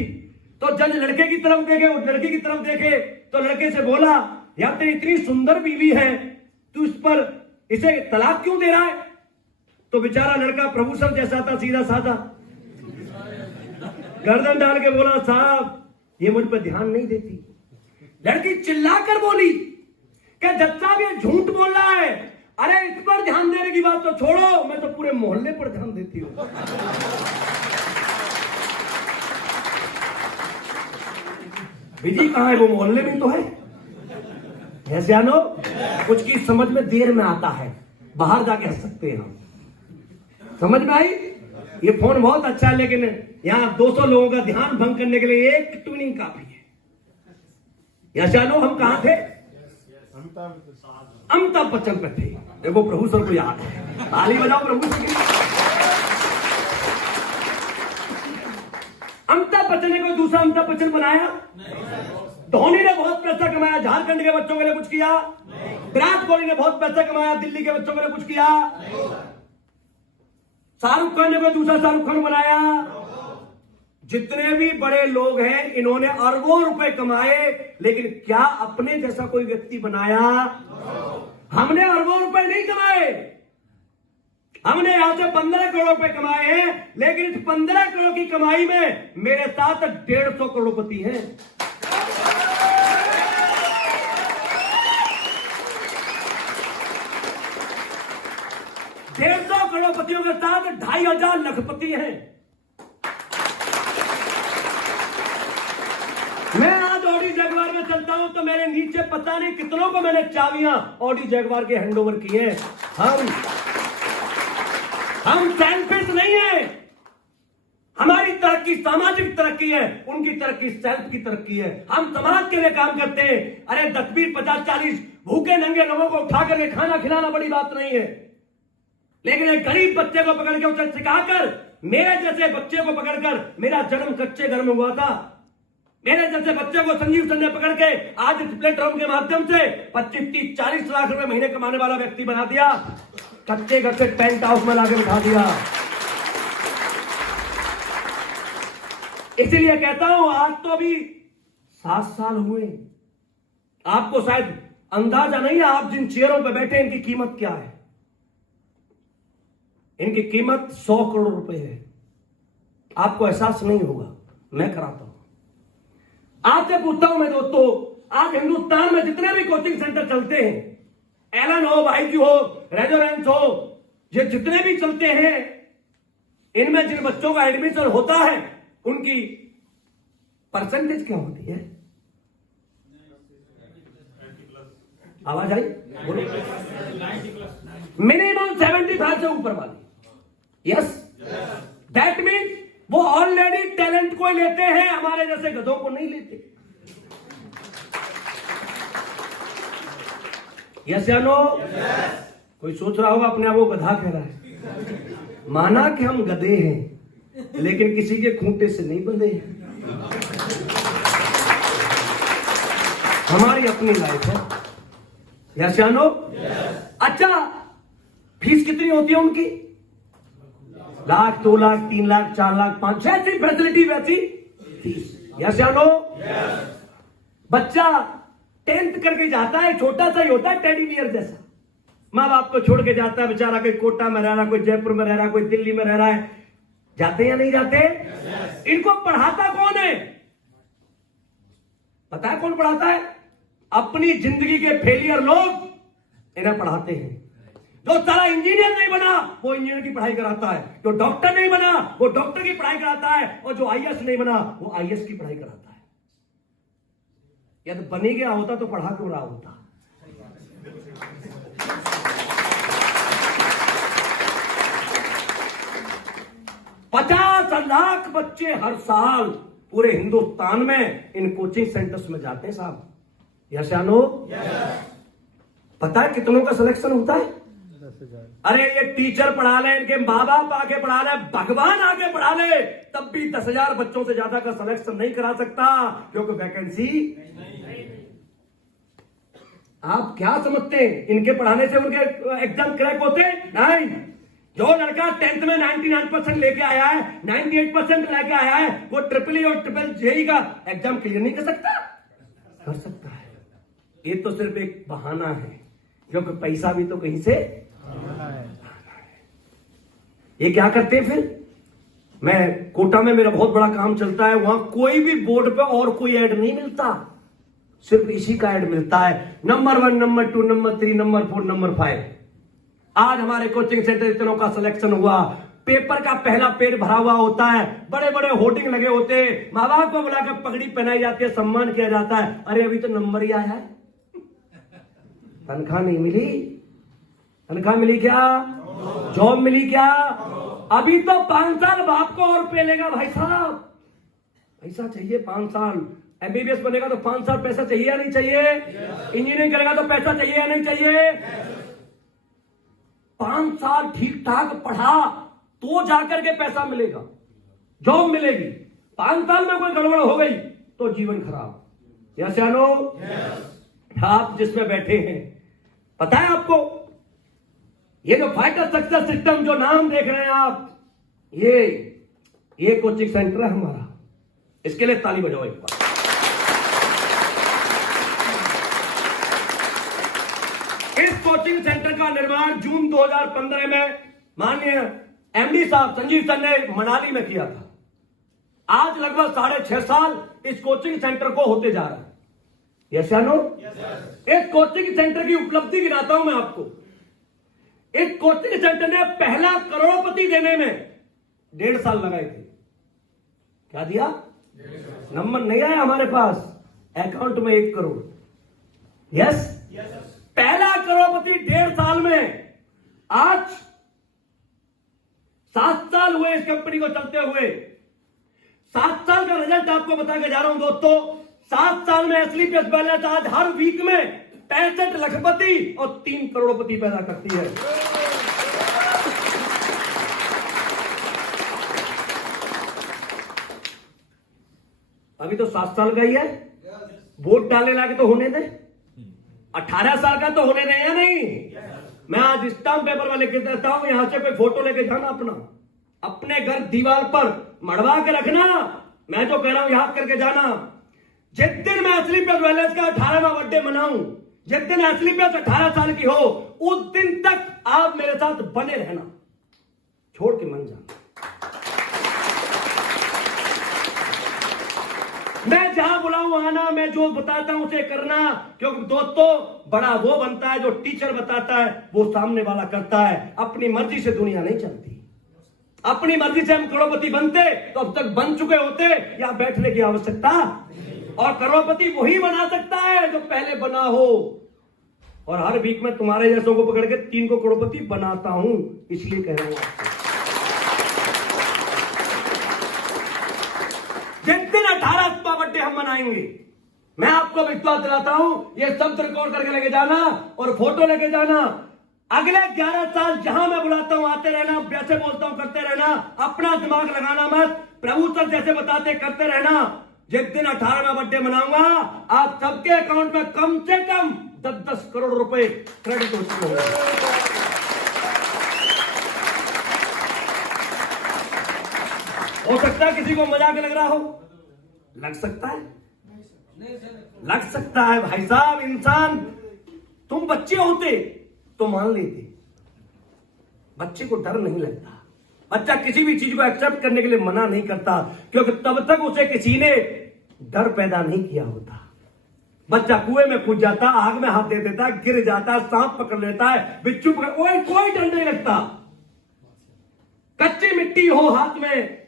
तो जज लड़के की तरफ देखे, उस लड़की की तरफ देखे तो लड़के से बोला, यार तेरी इतनी सुंदर बीवी है, तू इस पर इसे तलाक क्यों दे रहा है? तो बेचारा लड़का प्रभु सर जैसा था, सीधा साधा, गर्दन डाल के बोला, साहब ये मुझ पर ध्यान नहीं देती। लड़की चिल्लाकर बोली कि जज साहब ये झूठ बोल रहा है। अरे इस पर ध्यान देने की बात तो छोड़ो, मैं तो पूरे मोहल्ले पर ध्यान देती हूं। बिजी कहां है? वो मोहल्ले में तो है। ऐसे जानो, कुछ की समझ में देर में आता है, बाहर जाके हंस सकते हैं हम। समझ में आई? ये फोन बहुत अच्छा है, लेकिन यहां 200 लोगों का ध्यान भंग करने के लिए एक ट्यूनिंग काफी है। या जानो हम कहां थे? अमिताभ बच्चन पे थे। देखो प्रभु सर को याद है, ताली बजाओ प्रभु सर की। अमिताभ बच्चन ने कोई दूसरा अमिताभ बच्चन बनाया? धोनी ने बहुत पैसा कमाया, झारखंड के बच्चों के लिए कुछ किया? विराट कोहली ने बहुत पैसा कमाया, दिल्ली के बच्चों के लिए कुछ किया? शाहरुख खान ने कोई दूसरा शाहरुख खान बनाया? जितने भी बड़े लोग हैं इन्होंने अरबों रुपए कमाए, लेकिन क्या अपने जैसा कोई व्यक्ति बनाया? हमने अरबों रुपए नहीं कमाए। हमने यहां से 15 करोड़ रुपए कमाए हैं, लेकिन इस 15 करोड़ की कमाई में मेरे साथ 150 करोड़पति हैं। 150 करोड़पतियों के साथ 2500 लखपति हैं। मैं आज ऑडी जगुआर में चलता हूं तो मेरे नीचे पता नहीं कितनों को मैंने चाबियां ऑडी जगुआर के हैंडओवर की हैं। हम सेल्फिश नहीं है। हमारी तरक्की सामाजिक तरक्की है, उनकी तरक्की सेल्फ की तरक्की है। हम समाज के लिए काम करते हैं। अरे 10, 20, 50, 40 भूखे नंगे लोगों को उठा करके खाना खिलाना बड़ी बात नहीं है, लेकिन एक गरीब बच्चे को पकड़ के उसे सिखाकर, मेरे जैसे बच्चे को पकड़कर, मेरा जन्म कच्चे घर में हुआ था, मेरे जैसे बच्चे को संजीव सर ने पकड़ के आज प्लेटफॉर्म के माध्यम से 25, 30, 40 लाख रुपए महीने कमाने वाला व्यक्ति बना दिया। कच्चे घर से टेंट हाउस में लाके बिठा दिया। इसीलिए कहता हूं आज तो अभी 7 साल हुए। आपको शायद अंदाजा नहीं है, आप जिन चेयरों पर बैठे इनकी कीमत क्या है। इनकी कीमत 100 करोड़ रुपए है। आपको एहसास नहीं होगा, मैं कराता हूं। आपसे पूछता हूं मैं दोस्तों, आज हिंदुस्तान में जितने भी कोचिंग सेंटर चलते हैं, एलन हो, बाईक्यू हो, रेजोरेंस हो, ये जितने भी चलते हैं, इनमें जिन बच्चों का एडमिशन होता है उनकी परसेंटेज क्या होती है? आवाज आई? मिनिमम 75 से ऊपर वाली। यस, दैट मीन्स वो ऑलरेडी टैलेंट को लेते हैं, हमारे जैसे गधों को नहीं लेते। यस या नो? कोई सोच रहा होगा अपने आप को गधा कह रहा है। माना कि हम गधे हैं, लेकिन किसी के खूंटे से नहीं बंधे हैं। हमारी अपनी लाइफ है। यस या नो? अच्छा, फीस कितनी होती है उनकी? 1 लाख, 2 लाख, 3 लाख, 4 लाख, 5, जैसी फैसिलिटी वैसी फीस। यस या नो? बच्चा 10th करके जाता है, छोटा सा ही होता है, टेडी बियर जैसा। माँ बाप को छोड़ के जाता है बेचारा, कोई कोटा में रह रहा, कोई जयपुर में रह रहा, कोई दिल्ली में रह रहा है। जाते या नहीं जाते? इनको पढ़ाता कौन है? पता है कौन पढ़ाता है? अपनी जिंदगी के फेलियर लोग इन्हें पढ़ाते हैं। जो सारा इंजीनियर नहीं बना वो इंजीनियर की पढ़ाई कराता है, जो डॉक्टर नहीं बना वो डॉक्टर की पढ़ाई कराता है, और जो आईएएस नहीं बना वो आईएएस की पढ़ाई कराता है। यदि बन ही गया होता तो पढ़ा क्यों रहा होता? $50 लाख बच्चे हर साल पूरे हिंदुस्तान में इन कोचिंग सेंटर्स में जाते हैं साहब। यस या नो? पता है कितनों का सिलेक्शन होता है? 10,000। अरे ये टीचर पढ़ा ले, इनके माँ बाप आके पढ़ा ले, भगवान आके पढ़ा ले, तब भी 10,000 बच्चों से ज्यादा का सिलेक्शन नहीं करा सकता, क्योंकि वैकेंसी नहीं। आप क्या समझते हैं इनके पढ़ाने से उनके एग्जाम क्रैक होते? नहीं। जो लड़का 10th में 99% लेके आया है, 98% लेके आया है, वो ट्रिपल और ट्रिपल जेई का एग्जाम क्लियर नहीं कर सकता? कर सकता है। ये तो सिर्फ एक बहाना है, क्योंकि पैसा भी तो कहीं से। ये क्या करते हैं फिर? मैं कोटा में मेरा बहुत बड़ा काम चलता है, वहां कोई भी बोर्ड पे और कोई ऐड नहीं मिलता, सिर्फ इसी का ऐड मिलता है। Number 1, number 2, number 3, number 4, number 5। आज हमारे कोचिंग सेंटर इतनों का सिलेक्शन हुआ, पेपर का पहला पेज भरा हुआ होता है, बड़े बड़े होर्डिंग लगे होते हैं, माँ बाप को बुलाकर पगड़ी पहनाई जाती है, सम्मान किया जाता है। अरे अभी तो नंबर ही आया है, तनख्वाह नहीं मिली। तनख्वाह मिली क्या? जॉब मिली क्या? अभी तो 5 साल बाप को और पेलेगा भाई साहब। पैसा चाहिए 5 साल। एमबीबीएस बनेगा तो 5 साल पैसा चाहिए या नहीं चाहिए? इंजीनियरिंग करेगा तो पैसा चाहिए या नहीं चाहिए? 5 साल ठीक ठाक पढ़ा तो जाकर के पैसा मिलेगा, जॉब मिलेगी। 5 साल में कोई गड़बड़ हो गई तो जीवन खराब। यस या नो? आप जिसमें बैठे हैं, पता है आपको, ये जो फाइटर सक्सेस सिस्टम जो नाम देख रहे हैं आप, ये कोचिंग सेंटर है हमारा। इसके लिए ताली बजाओ एक बार। इस कोचिंग सेंटर का निर्माण जून 2015 में माननीय एमडी साहब संजीव सर ने मनाली में किया था। आज लगभग 6.5 साल इस कोचिंग सेंटर को होते जा रहा है। यस या नो? इस कोचिंग सेंटर की उपलब्धि गिनाता हूं मैं आपको। इस कोचिंग सेंटर ने पहला करोड़पति देने में 1.5 साल लगाए थे। क्या दिया? नंबर नहीं आया हमारे पास, अकाउंट में 1 करोड़। यस, पहला करोड़पति 1.5 साल में। आज 7 साल हुए इस कंपनी को चलते हुए। 7 साल का रिजल्ट आपको बता के जा रहा हूं दोस्तों। 7 साल में एसलीपीएस बैलेंस आज हर वीक में 65 लखपति और 3 करोड़पति पैदा करती है। अभी तो 7 साल का ही है, वोट डालने लाके तो होने दे। 18 साल का तो होने दे या नहीं? मैं आज स्टाम्प पेपर में लेके देता हूं, यहां से कोई फोटो लेके जाना अपने घर दीवार पर मड़वा के रखना। मैं जो कह रहा हूं याद करके जाना। जिस दिन मैं एसलीपीएस बैलेंस का 18वां बर्थडे मनाऊं, जिस दिन एसलीपीएस 18 साल की हो, उस दिन तक आप मेरे साथ बने रहना, छोड़ के मन जाना। मैं जहां बुलाऊं आना, मैं जो बताता हूं उसे करना। क्योंकि दोस्तों, बड़ा वो बनता है जो टीचर बताता है वो सामने वाला करता है। अपनी मर्जी से दुनिया नहीं चलती। अपनी मर्जी से हम करोड़पति बनते तो अब तक बन चुके होते, या बैठने की आवश्यकता। और करोड़पति वही बना सकता है जो पहले बना हो। और हर वीक में तुम्हारे जैसों को पकड़ के 3 को करोड़पति बनाता हूं, इसलिए कह रहा हूं आपको। जिस दिन 18वां बर्थडे हम मनाएंगे, मैं आपको विश्वास दिलाता हूं, ये सब रिकॉर्ड करके लेके जाना और फोटो लेके जाना। अगले 11 साल जहां मैं बुलाता हूं आते रहना, जैसे बोलता हूं करते रहना। अपना दिमाग लगाना मत, प्रभु सर जैसे बताते करते रहना। जिस दिन 18वां बर्थडे मनाऊंगा, आप सबके अकाउंट में कम से कम 10-10 करोड़ रुपए क्रेडिट हो चुके होंगे। हो सकता है किसी को मजाक लग रहा हो, लग सकता है, लग सकता है भाई साहब। इंसान, तुम बच्चे होते तो मान लेते। बच्चे को डर नहीं लगता। बच्चा किसी भी चीज को एक्सेप्ट करने के लिए मना नहीं करता, क्योंकि तब तक उसे किसी ने डर पैदा नहीं किया होता। बच्चा कुएं में कूद जाता, आग में हाथ दे देता, गिर जाता, सांप पकड़ लेता है, बिच्छू पकड़, कोई डर नहीं लगता। कच्ची मिट्टी हो हाथ में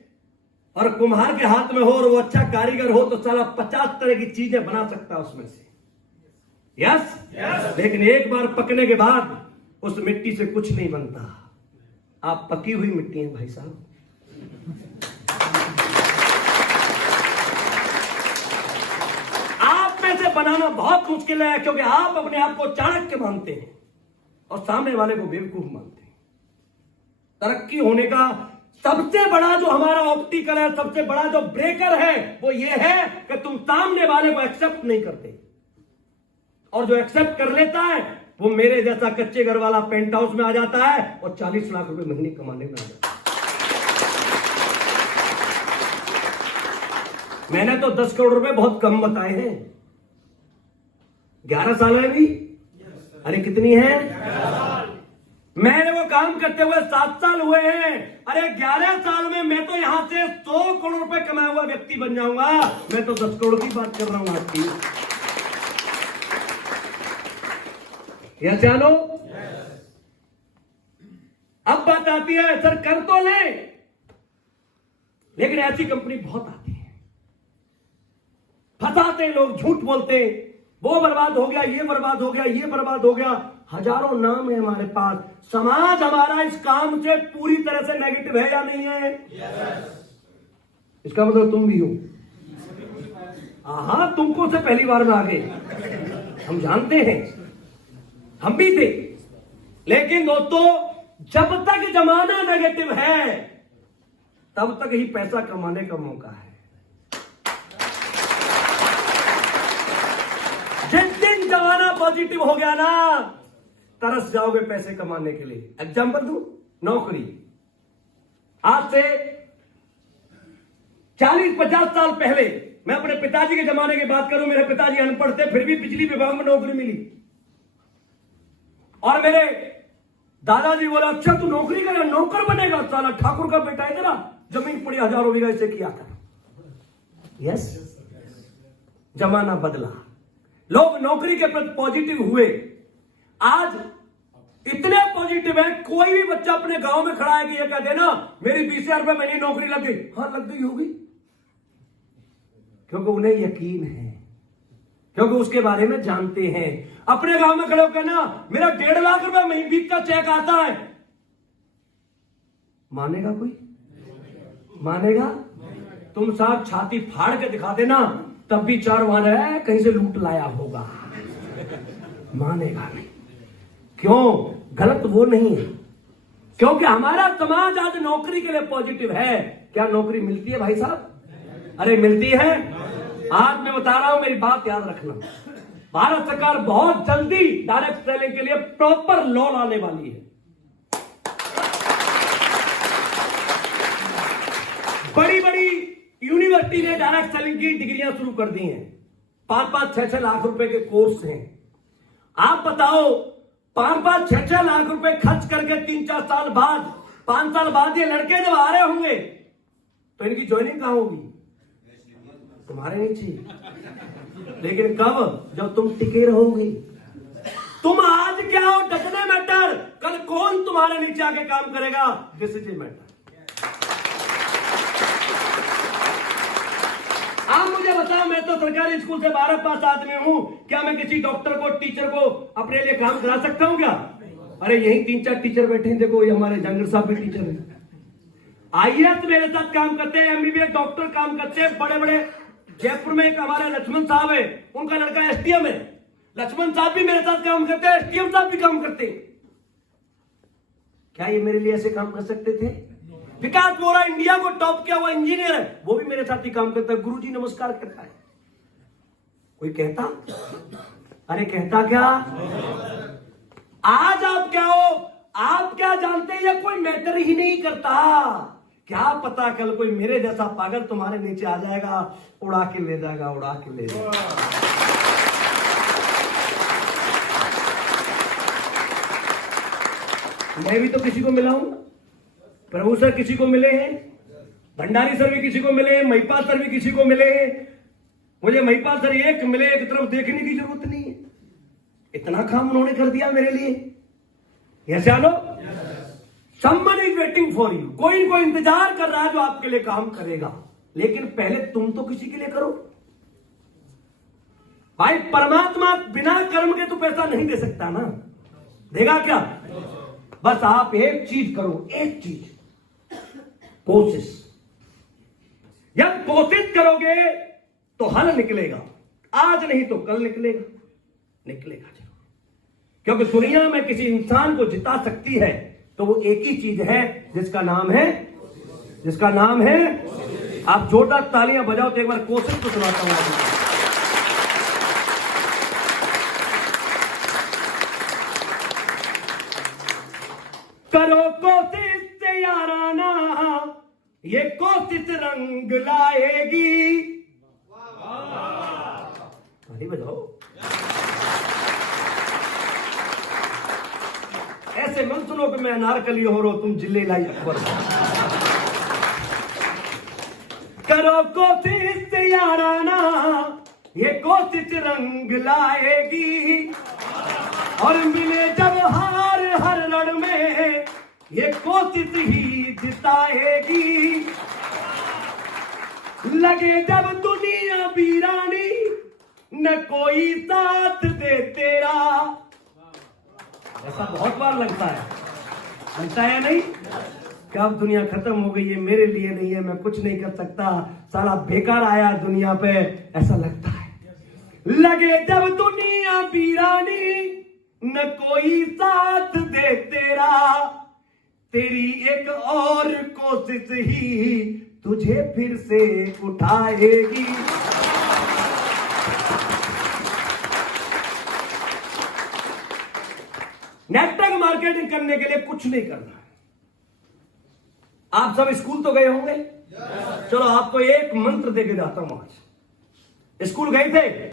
और कुम्हार के हाथ में हो और वो अच्छा कारीगर हो तो साला 50 तरह की चीजें बना सकता है उसमें से। यस? लेकिन एक बार पकने के बाद उस मिट्टी से कुछ नहीं बनता। आप पकी हुई मिट्टी हैं भाई साहब। आप में से बनाना बहुत मुश्किल है, क्योंकि आप अपने आप को चाणक्य मानते हैं और सामने वाले को बेवकूफ मानते हैं। तरक्की होने का सबसे बड़ा जो हमारा ऑप्टिकल है, सबसे बड़ा जो ब्रेकर है, वो ये है कि तुम सामने वाले को एक्सेप्ट नहीं करते। और जो एक्सेप्ट कर लेता है वो मेरे जैसा कच्चे घर वाला पेंट हाउस में आ जाता है और 40 लाख रुपए महीने कमाने में आ जाता है। मैंने तो 10 करोड़ रुपए बहुत कम बताए हैं। 11 साल है भी। अरे कितनी है? मैंने वो काम करते हुए 7 साल हुए हैं। अरे 11 साल में मैं तो यहां से 100 करोड़ रुपए कमाया हुआ व्यक्ति बन जाऊंगा। मैं तो 10 करोड़ की बात कर रहा हूं आपकी। यह चलो, अब बात आती है सर कर तो ले, लेकिन ऐसी कंपनी बहुत आती है, फंसाते लोग, झूठ बोलते, वो बर्बाद हो गया, ये बर्बाद हो गया, ये बर्बाद हो गया। हजारों नाम है हमारे पास। समाज हमारा इस काम से पूरी तरह से नेगेटिव है या नहीं है? इसका मतलब तुम भी हो। हाँ, तुमको से पहली बार में आ गए, हम जानते हैं, हम भी थे। लेकिन दोस्तों, जब तक जमाना नेगेटिव है तब तक ही पैसा कमाने का मौका है। जिस दिन जमाना पॉजिटिव हो गया ना, तरस जाओगे पैसे कमाने के लिए। एग्जांपल दूं, नौकरी। आज से 40-50 साल पहले, मैं अपने पिताजी के जमाने की बात करूं, मेरे पिताजी अनपढ़ थे, फिर भी बिजली विभाग में नौकरी मिली। और मेरे दादाजी बोला, अच्छा तू नौकरी कर, नौकर बनेगा, साला ठाकुर का बेटा है तेरा, जमीन पड़ी हजारों बीघा, इसे किया कर। यस, जमाना बदला, लोग नौकरी के प्रति पॉजिटिव हुए। आज इतने पॉजिटिव है, कोई भी बच्चा अपने गांव में खड़ा है कि ये कह देना मेरी 20,000 रुपए महीने नौकरी लग गई, हाँ लग गई होगी, क्योंकि उन्हें यकीन है, क्योंकि उसके बारे में जानते हैं। अपने गांव में खड़े होकर ना मेरा 1.5 लाख रुपए महीने का चेक आता है, मानेगा कोई? मानेगा? तुम साहब छाती फाड़ के दिखा देना, तब भी 4 वार है कहीं से लूट लाया होगा, मानेगा नहीं। क्यों? गलत वो नहीं है, क्योंकि हमारा समाज आज नौकरी के लिए पॉजिटिव है। क्या नौकरी मिलती है भाई साहब? अरे मिलती है। आज मैं बता रहा हूं, मेरी बात याद रखना, भारत सरकार बहुत जल्दी डायरेक्ट सेलिंग के लिए प्रॉपर लॉ लाने वाली है। बड़ी बड़ी यूनिवर्सिटी ने डायरेक्ट सेलिंग की डिग्रियां शुरू कर दी हैं, 5-5, 6-6 लाख रुपए के कोर्स हैं। आप बताओ, 5-5, 6-6 लाख रुपए खर्च करके 3-4 साल बाद, 5 साल बाद ये लड़के जब आ रहे होंगे तो इनकी ज्वाइनिंग कहां होगी? तुम्हारे नीचे। लेकिन कब? जब तुम टिके रहोगे। तुम आज क्या हो, डटने मैटर, कल कौन तुम्हारे नीचे आके काम करेगा, दिस इज ए मैटर। आप मुझे बताओ, मैं तो सरकारी स्कूल से 12 पास आदमी हूं, क्या मैं किसी डॉक्टर को, टीचर को अपने लिए काम करा सकता हूं क्या? अरे यही 3-4 टीचर बैठे हैं, देखो ये हमारे जंगल साहब भी टीचर हैं, आईएएस मेरे साथ काम करते हैं, एमबीबीएस डॉक्टर काम करते हैं, बड़े बड़े, जयपुर में एक हमारे लक्ष्मण साहब है, उनका लड़का एसडीएम है, लक्ष्मण साहब भी मेरे साथ काम करते हैं, एसडीएम साहब भी काम करते हैं। क्या ये मेरे लिए ऐसे काम कर सकते थे? विकास बोरा इंडिया को टॉप किया हुआ इंजीनियर है, वो भी मेरे साथ ही काम करता है, गुरुजी नमस्कार करता है। कोई कहता? अरे कहता क्या? आज आप क्या हो, आप क्या जानते हैं, ये कोई मैटर ही नहीं करता। क्या पता कल कोई मेरे जैसा पागल तुम्हारे नीचे आ जाएगा, उड़ा के ले जाएगा, उड़ा के ले जाएगा। मैं भी तो किसी को मिला हूं, प्रभु सर किसी को मिले हैं, भंडारी सर भी किसी को मिले हैं, महिपाल सर भी किसी को मिले हैं। मुझे महिपाल सर एक मिले, एक तरफ देखने की जरूरत नहीं है, इतना काम उन्होंने कर दिया मेरे लिए। यस या no? Someone is waiting for you, कोई इंतजार कर रहा है जो आपके लिए काम करेगा, लेकिन पहले तुम तो किसी के लिए करो भाई। परमात्मा बिना कर्म के तो पैसा नहीं दे सकता ना, देगा क्या? बस आप एक चीज करो, एक चीज, कोशिश। जब कोशिश करोगे तो हल निकलेगा, आज नहीं तो कल निकलेगा, निकलेगा जरूर। क्योंकि दुनिया में किसी इंसान को जिता सकती है तो वो एक ही चीज है, जिसका नाम है, आप जोरदार तालियां बजाओ तो एक बार कोशिश तो सुनाता हूं। करो कोशिश से याराना, ये कोशिश रंग लाएगी। ताली बजाओ। ऐसे मत सुनो कि मैं अनारकली हो रहा हूं, तुम जिले लाई अकबर। करो कोशिश से याराना, ये कोशिश रंग लाएगी, और मिले जब हार हर रण में, ये कोशिश ही जिताएगी। लगे जब दुनिया वीरानी, न कोई साथ दे तेरा। ऐसा बहुत बार लगता है या नहीं? कि अब दुनिया खत्म हो गई है, मेरे लिए नहीं है, मैं कुछ नहीं कर सकता, सारा बेकार आया दुनिया पे, ऐसा लगता है। लगे जब दुनिया वीरानी, न कोई साथ दे तेरा, तेरी एक और कोशिश ही तुझे फिर से उठाएगी। नेटवर्क मार्केटिंग करने के लिए कुछ नहीं करना है। आप सब स्कूल तो गए होंगे, चलो आपको एक मंत्र देके जाता हूं आज। स्कूल गए थे?